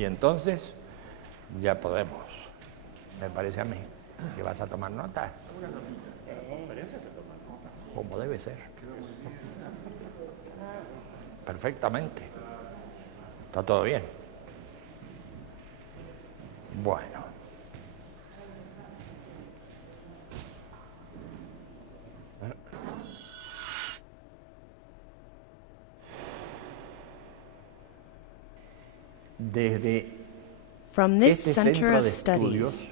Y entonces ya podemos, me parece a mí, que vas a tomar nota. Como debe ser. Perfectamente. Está todo bien. Bueno. Desde From this este center centro of de studies, estudios,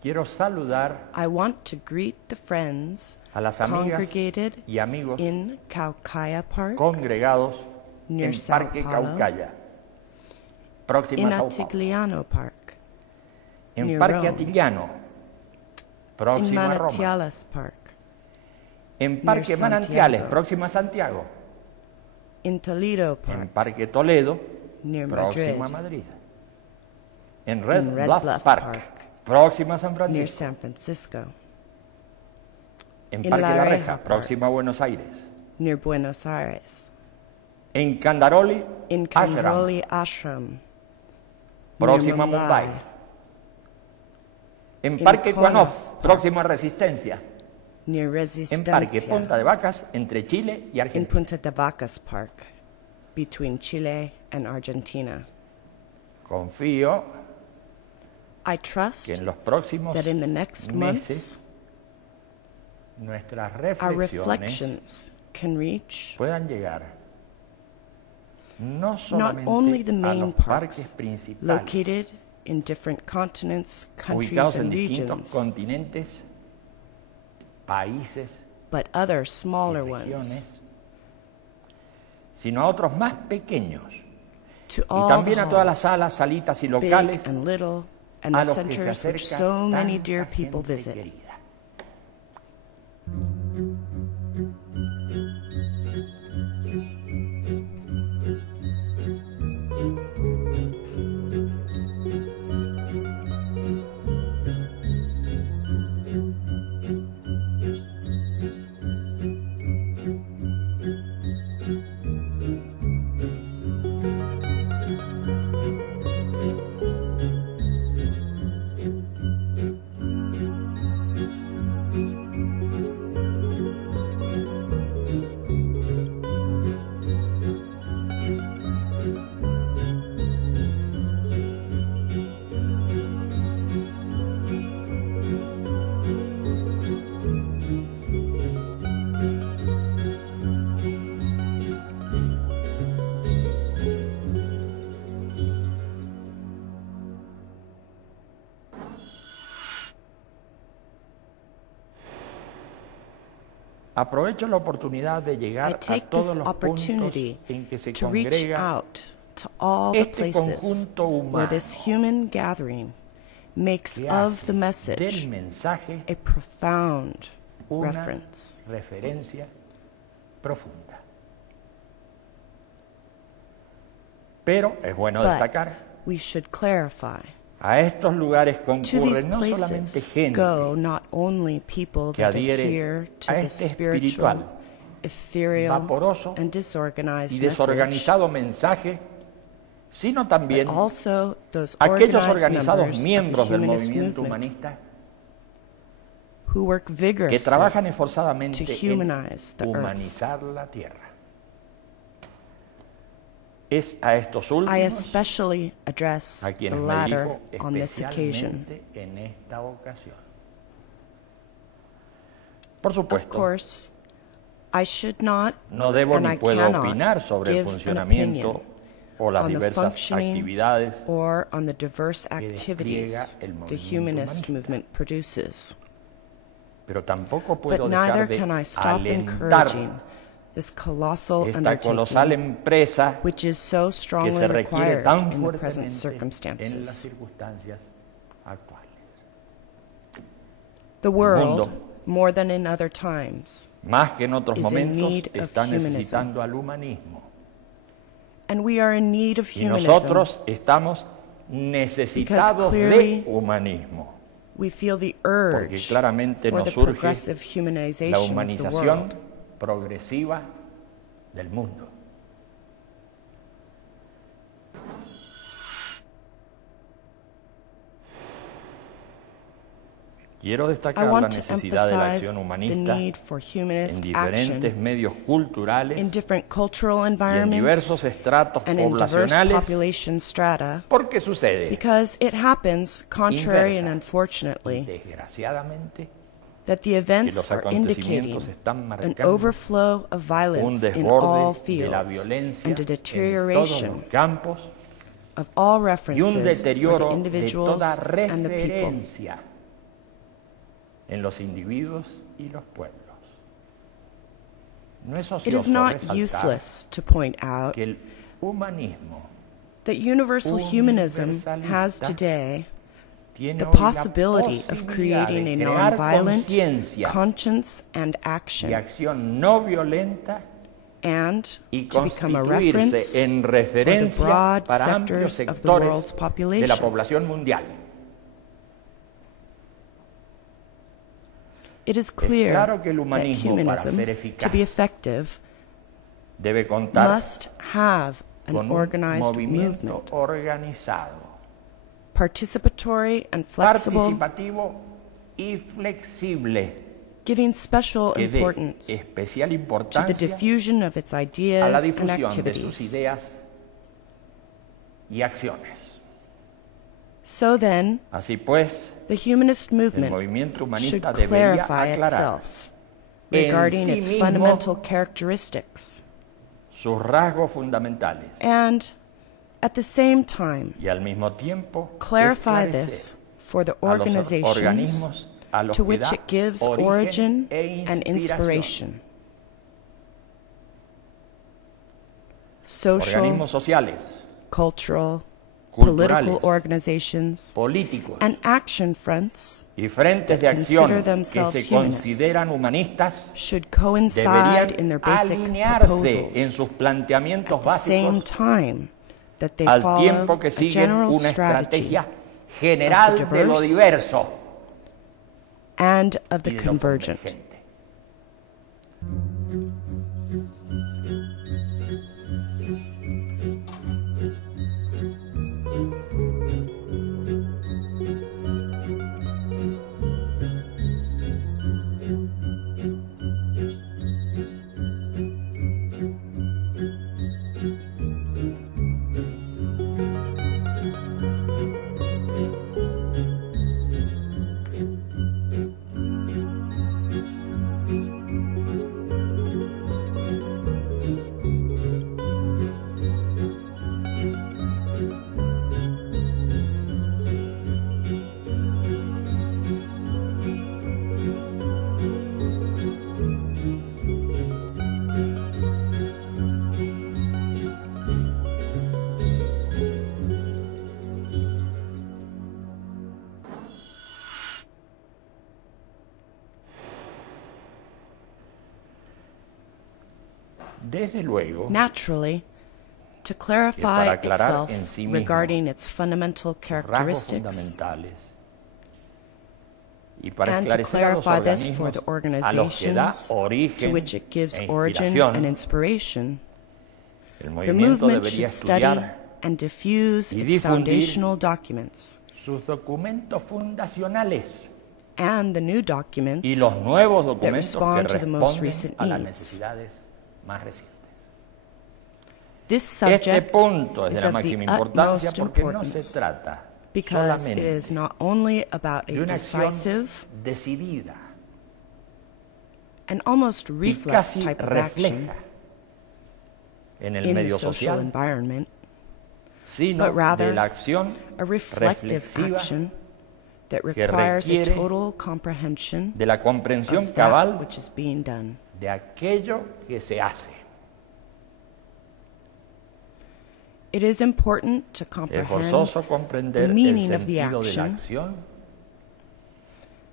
quiero saludar I want to greet the friends a las amigas congregated y amigos in Caucaya Park, congregados near en Sao Parque Paulo, Caucaya, próxima in a Sao Paulo, Atigliano Park, en near Parque Rome, Atiliano, in próximo a Roma, Manantiales Park, en Parque near Manantiales, Santiago, próximo a Santiago, in Toledo en Park, Parque Toledo, near próximo a Madrid, Madrid, en Red in Red Bluff Bluff Park, Park, próximo a San near Francisco, San Francisco, en in Parque La La Reja Reja, Park, próximo a Buenos Aires, near Buenos Aires, en Candaroli, in Ashram, Kandroli Ashram, próximo a near Mumbai, Mumbai, en in Parque Conov Cuanov, Park, próximo a Resistencia, near en Parque Resistencia, Punta de Vacas, entre Chile y in Argentina. Punta de Vacas Park, between Chile and Argentina. Confío I trust que en los próximos that in the next meses months, nuestras our reflexiones reflections can reach puedan llegar no not only solamente the a main los parques parks principales located in different continents, countries, ubicados en and distintos regions, continentes, países but other y smaller regiones, ones, sino a otros más pequeños to y all también the a todas las halls, salas, salitas y big locales and little, and a the los que se centers which acerca so many tanta dear people gente visit. querida. Aprovecho la oportunidad de I llegar a take todos this los puntos opportunity en que se to reach congrega out to all the este places conjunto where humano this human gathering makes que of hace the del message mensaje a profound una reference. referencia profunda. Pero es bueno But destacar, we should clarify. a estos lugares To these concurren no solamente places gente go not only people que that adhiere adhere to a the este spiritual, espiritual, ethereal, vaporoso and disorganized y message, desorganizado mensaje, sino también but also those aquellos organized organizados members of the miembros del humanist movimiento movement humanista who work que vigorously trabajan to esforzadamente humanize the en earth. humanizar la tierra. Es a estos I últimos especially address a the quienes me latter dirijo on this occasion. especialmente en esta ocasión. Por Of supuesto, course, I should not no debo and ni I puedo cannot opinar sobre el give an funcionamiento opinion o las on the diversas functioning actividades or on the diverse que activities despliega el the movimiento humanist humanista. movement produces. pero tampoco But puedo neither dejar can I de stop alentar encouraging this colossal esta colosal undertaking, empresa which is so que strongly se requiere required tan in the present fuertemente en las circumstances. circunstancias actuales. The mundo, world, more than in other times, Más que en otros is in momentos, need of está humanism. necesitando al humanismo. and we are in need of Y humanism. nosotros estamos necesitados clearly de humanismo, We feel the porque urge claramente for nos the surge progressive la humanization of the humanización world. progresiva del mundo. Quiero I destacar la want to necesidad de la emphasize acción the humanista need for en humanist diferentes action medios culturales in different cultural y en environments diversos estratos and in diverse poblacionales, population strata, porque sucede, because it happens, contrary and inversa y unfortunately, desgraciadamente, that the que events los are indicating acontecimientos están an marcando overflow of un violence in all desborde de la fields violencia and a en todos deterioration los campos of all y un references for the deterioro de individuals toda and the people. referencia en los individuos y los pueblos. No es It is ocioso not resaltar useless to point out que el humanismo that universal humanism has universalista today tiene the hoy la possibility of posibilidad creating a de crear nonviolent conciencia conscience and y action, acción no violenta and y to become a reference constituirse en for the referencia broad para amplios sectors of the world's sectores de la population. población mundial. It is clear claro que el that humanismo, para humanism, ser to eficaz, be effective, debe contar must have an con un organized movimiento movement, organizado, participatory and flexible, participativo y flexible, giving special que dé importance especial to the importancia diffusion of its a la ideas and difusión de sus activities. ideas y acciones. So then, Así pues, the humanist el movement movimiento should humanista debería clarify aclarar itself en regarding sí its mismo fundamental characteristics, sus rasgos fundamentales and at the same time y al mismo tiempo clarify esclarecer this for the a los organizations organismos a los to que which da it gives origen origin e and inspiración. inspiration. Social, Organismos sociales, cultural, culturales, political organizations, políticos and action fronts y frentes de that acción consider que themselves se humanists consideran humanistas should coincide deberían in their basic alinearse en proposals sus planteamientos at the same básicos time that they al follow tiempo que a siguen general una strategy estrategia general of the de lo diverse diverso and of the y de lo convergent. convergente. Desde luego, Naturally, to para clarify aclarar itself en sí mismo regarding its fundamental rasgos characteristics fundamentales y para and to esclarecer a los clarify this for the organismos a los que da organizations to origen which it gives e origin and inspiración, inspiration, el the movimiento movement debería should study estudiar and diffuse y its difundir foundational documents sus documentos fundacionales and the new documents y los nuevos that documentos que respond to the most responden recent a las needs. necesidades más recientes. This Este subject punto es is de la of the máxima importancia utmost porque no se importance trata because it solamente is not only about de a una acción decisive decidida and almost y reflex casi type of action refleja en el in the medio social social, environment, sino but rather de la acción a reflective reflexiva action that que requires a requiere total comprehension de la comprensión of that cabal which is being done. de aquello que se hace. It is important to Es comprehend forzoso comprender the el meaning of the sentido de la action acción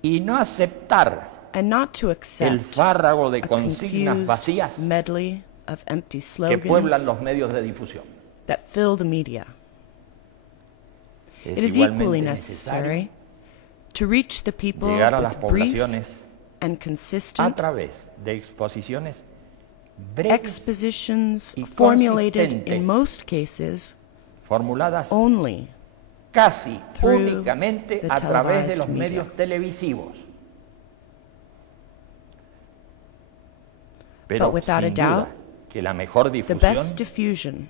y no aceptar and not to el accept fárrago de a consignas confused vacías medley of empty que pueblan slogans los medios de difusión. that fill the media. Es It is equally igualmente necessary necesario to reach the people llegar a las with brief poblaciones and a consistent través de exposiciones breves expositions y formulated consistentes, in most cases formuladas only casi through únicamente the a través de televised los media. medios televisivos. Pero But without a sin duda doubt, que la mejor the difusión best diffusion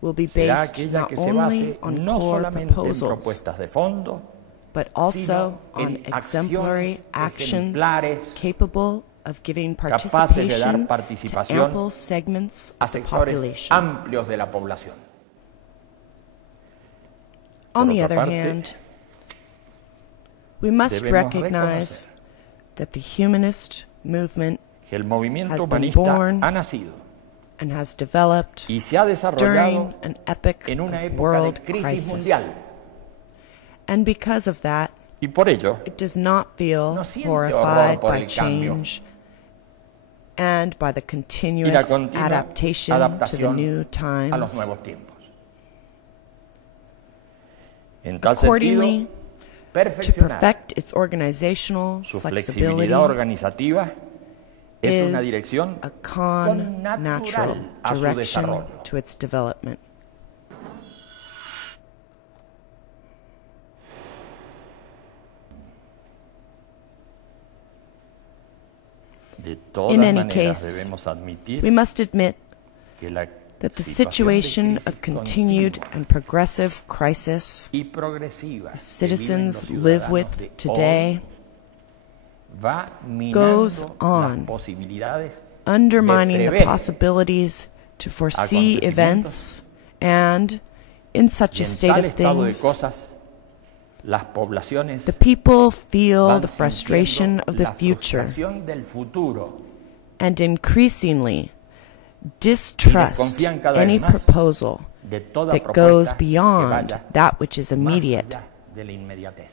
will be será based aquella not que se only base on no core solamente en proposals, propuestas de fondo, but also sino on en exemplary acciones actions ejemplares capable of giving capaces de dar participation to participación ample segments a of the sectores population. amplios de la población. On Por the otra other parte, hand, we must debemos recognize that the humanist movement que el movimiento has been humanista born ha nacido and has developed y se ha during desarrollado an epoch en una of época world de crisis crisis. mundial. And because of that, Y por ello, it does not feel no siente horrified horror por by el cambio change and by the y la continuous continua adaptation to the adaptación new a los times. nuevos tiempos. En tal Accordingly, sentido, to perfeccionar perfect its organizational su flexibility flexibilidad organizativa es una is dirección a natural connatural a su direction desarrollo. to its development. De todas In any maneras, case, debemos admitir we must admit que la that the situación situation de crisis of continued continua and progressive crisis y progresiva the que citizens viven los live ciudadanos with de today hoy va goes minando on, las posibilidades undermining the prever possibilities to foresee acontecimientos events, and in such y a en state tal of estado de things, cosas las poblaciones the people feel van the frustration sintiendo of the la future frustración del futuro and increasingly distrust desconfían cada vez any más proposal de toda that propuesta goes que beyond vaya that which is más immediate. allá de la inmediatez.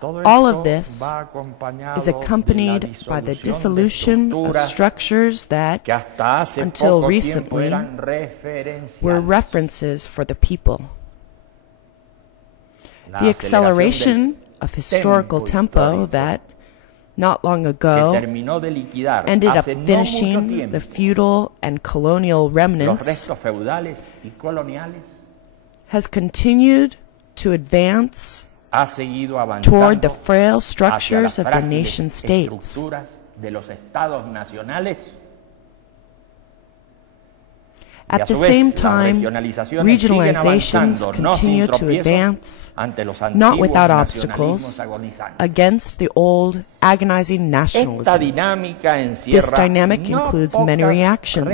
Todo All esto of this va acompañado is de la accompanied by the disolución de dissolution of estructuras structures that que hasta hace until poco tiempo recently, eran were referenciales. references for the people. La The aceleración acceleration del of historical tempo histórico that, not long que ago, terminó de liquidar ended up hace no mucho finishing tiempo the feudal and colonial los remnants restos feudales y coloniales has continued to advance ha seguido toward the avanzando frail hacia structures las of the frágiles nation states. estructuras de los estados nacionales. Y At a the su vez, same las time, regionalizaciones siguen regionalizations avanzando, no sin continue to tropiezos, advance, ante los not antiguos without nacionalismos obstacles, agonizantes. against the old agonizing Esta nationalism. dinámica encierra This dynamic no includes pocas many reactions,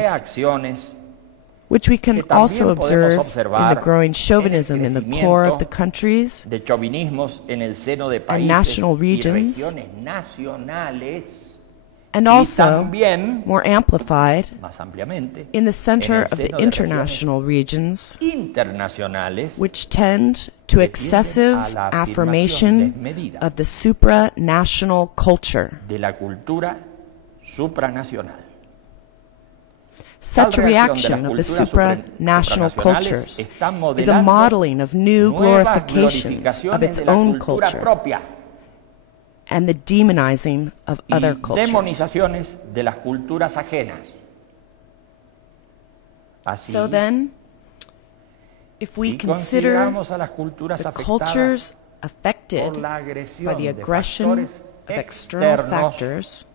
which we can que también also podemos observe in observar the growing en el chauvinism in the core of the crecimiento countries de chauvinismos en el seno de and países national y regions, regiones nacionales and y also, también, more amplified, más ampliamente, in the center en el of the seno de international regions, internacionales which tend to que tienden excessive a la afirmación affirmation desmedida of the supranational culture. de la cultura supranacional. Such a Tal reacción reaction de las of the culturas supranational supranacionales cultures está is a modelando modeling of new nuevas glorifications of glorificaciones its de la own cultura culture propia and the demonizing of y other cultures. demonizaciones de las culturas ajenas. Así, So then, if we si consider consideramos a las culturas the afectadas cultures affected por la by agresión the de aggression factores of external externos, factors,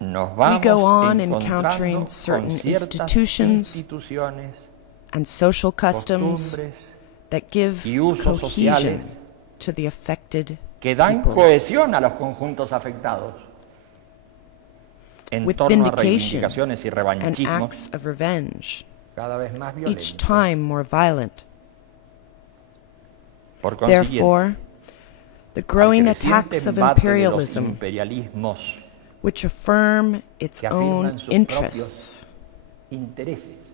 nos we vamos go on encontrando encountering con certain ciertas institutions instituciones, and social customs costumbres that give y usos cohesion sociales to the affected que dan peoples, cohesión a los conjuntos afectados en with torno a vindication reivindicaciones y and revanchismos acts of revenge, cada vez más each violentos. time more violent. Por consiguiente, Therefore, the growing al creciente attacks of embate de los imperialism, imperialismos which affirm its que own afirman sus interests, propios intereses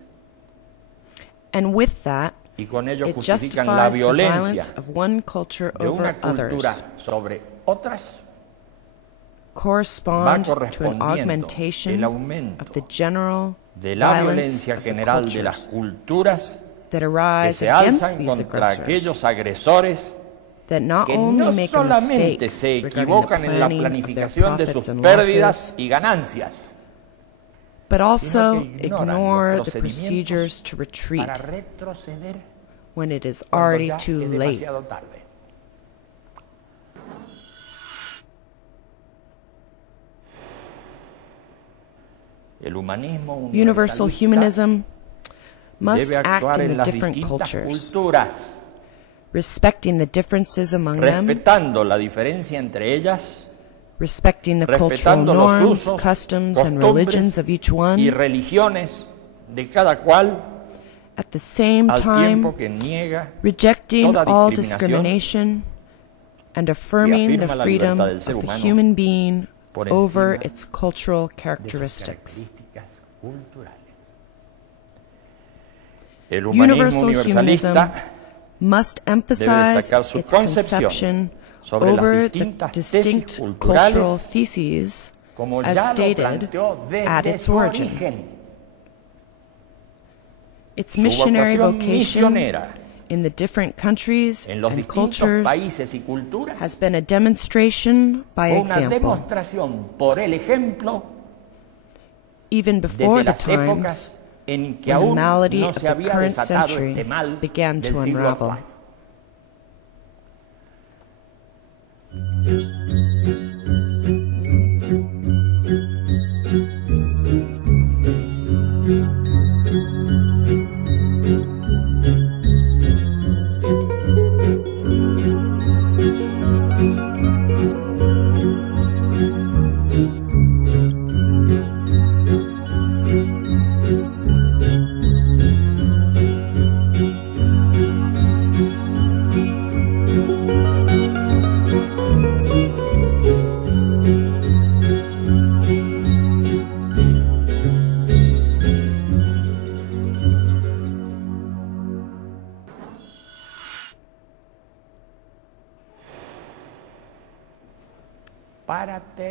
and with that, y con ello it justifican la justifies the violence violencia of one culture de over una cultura others, sobre otras, va correspond to an correspondiendo el augmentation aumento of the general de la violence violencia of the general de las cultures culturas that que arise se against alzan these contra aggressors, aquellos agresores that not que only no make a mistake solamente se regarding the equivocan en la planning of their planificación de profits sus and pérdidas losses, y ganancias, but also sino que ignoran ignore los the procedimientos procedures to retreat para retroceder when it is cuando already ya too es late. demasiado tarde. El humanismo Universal universalista humanism must debe act actuar in en the las different distintas cultures, culturas, respecting the differences among them, respetando la diferencia entre ellas, respecting the cultural respetando los norms, usos, customs, and religions of each y one, religiones de cada cual, at the same al time tiempo que niega rejecting toda all discriminación discrimination and affirming the afirma la freedom libertad del of ser the humano human being por over encima its cultural de sus characteristics. características culturales. El Universal humanismo humanism universalista must debe emphasize destacar su its concepción conception sobre las over the distintas distinct tesis culturales, cultural theses como as ya lo stated planteó at desde its su origin. origen. Its Su missionary vocación vocation misionera in the different countries en los and distintos cultures países y culturas has been a demonstration by fue una example, demostración por el ejemplo even before desde the las times épocas en que when the aún malady no of se the había current desatado century este mal began del to siglo unravel. actual.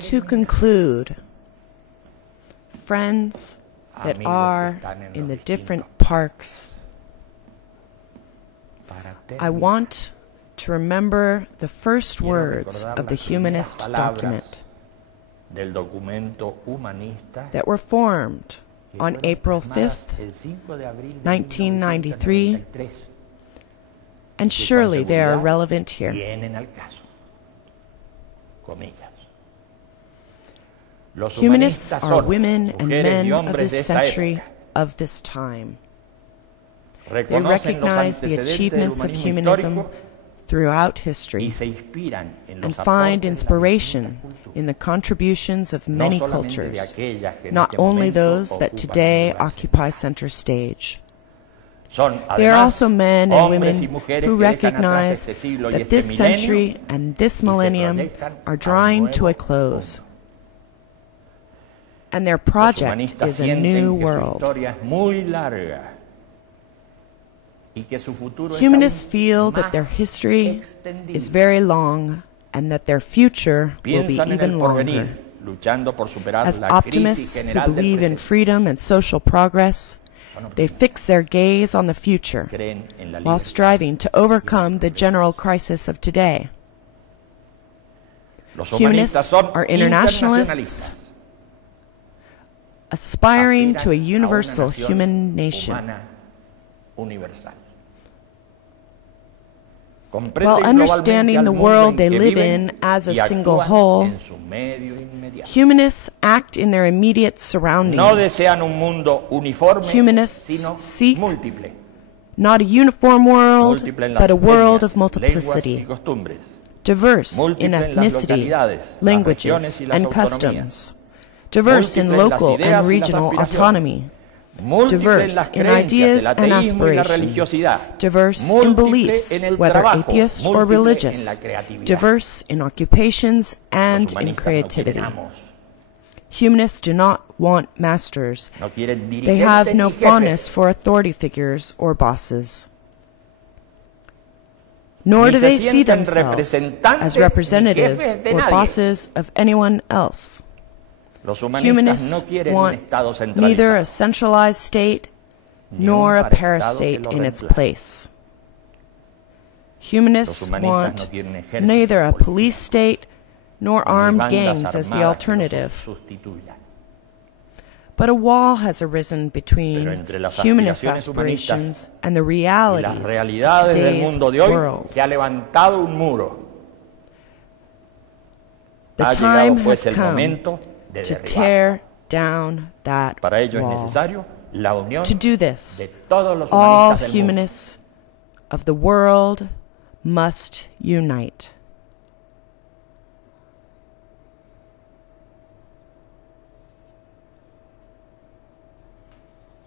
To conclude, friends that are in the different parks, I want to remember the first words of the humanist document that were formed on April 5th, 1993, and surely they are relevant here. Humanists are women and men of this century, of this time. They recognize the achievements of humanism throughout history and find inspiration in the contributions of many cultures, not only those that today occupy center stage. They are also men and women who recognize that this century and this millennium are drawing to a close, and their project is a new world. Humanists feel that their history is very long and that their future will be even longer. As optimists who believe in freedom and social progress, they fix their gaze on the future while striving to overcome the general crisis of today. Humanists are internationalists, aspiring to a universal human nation. While understanding the world they live in as a single whole, humanists act in their immediate surroundings. Humanists seek not a uniform world, but a world of multiplicity, diverse in ethnicity, languages, and customs, diverse in local and regional autonomy, diverse in ideas and aspirations, diverse in beliefs, whether atheist or religious, diverse in occupations and in creativity. Humanists do not want masters. They have no fondness for authority figures or bosses. Nor do they see themselves as representatives or bosses of anyone else. Humanists want neither a centralized state nor a parastate in its place. Humanists want neither a police state nor armed gangs as the alternative. But a wall has arisen between humanist aspirations and the realities of today's world. Se ha levantado un muro. The time has come to tear down that Para ello wall. Es necesario la unión To do this, de todos los all humanistas del mundo. humanists of the world must unite.